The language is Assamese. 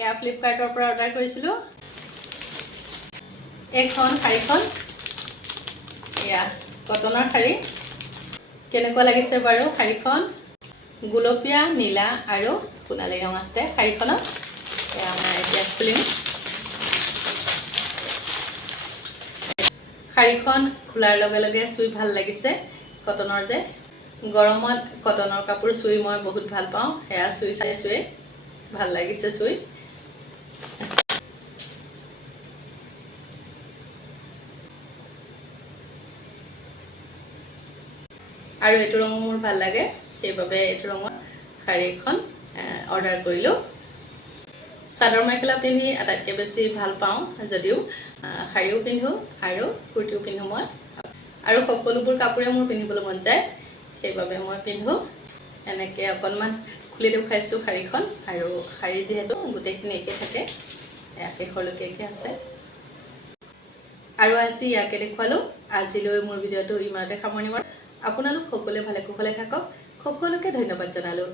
এয়া ফ্লিপকাৰ্টৰ পৰা অৰ্ডাৰ কৰিছিলোঁ। এইখন শাড়ীখন এয়া কটনৰ শাড়ী। কেনেকুৱা লাগিছে বাৰু শাড়ীখন? গুলপীয়া, নীলা আৰু সোণালী ৰং আছে শাড়ীখনত। এয়া মই এতিয়া খুলিম। শাড়ীখন খোলাৰ লগে লগে চুই ভাল লাগিছে। কটনৰ যে, গৰমত কটনৰ কাপোৰ চুই মই বহুত ভাল পাওঁ। সেয়া চুই ভাল লাগিছে চুই। আৰু এইটো ৰঙো মোৰ ভাল লাগে, সেইবাবে এইটো ৰঙৰ শাড়ী এখন অৰ্ডাৰ কৰিলোঁ। চাদৰ মেখেলা পিন্ধি আটাইতকৈ বেছি ভাল পাওঁ, যদিও শাড়ীও পিন্ধোঁ আৰু কুৰ্তিও পিন্ধোঁ মই। আৰু সকলোবোৰ কাপোৰে মোৰ পিন্ধিবলৈ মন যায়, সেইবাবে মই পিন্ধোঁ। এনেকৈ অকণমান খুলি দেখুৱাইছোঁ শাড়ীখন। আৰু শাড়ী যিহেতু গোটেইখিনি একে থাকে, শেষৰলৈকে একে আছে। আৰু আজি ইয়াকে দেখুৱালোঁ। আজিলৈ মোৰ ভিডিঅ'টো ইমানতে সামৰণি মাৰোঁ। আপোনালোক সকলোৱে ভালে কুশলে থাকক। সকলোকে ধন্যবাদ জনালোঁ।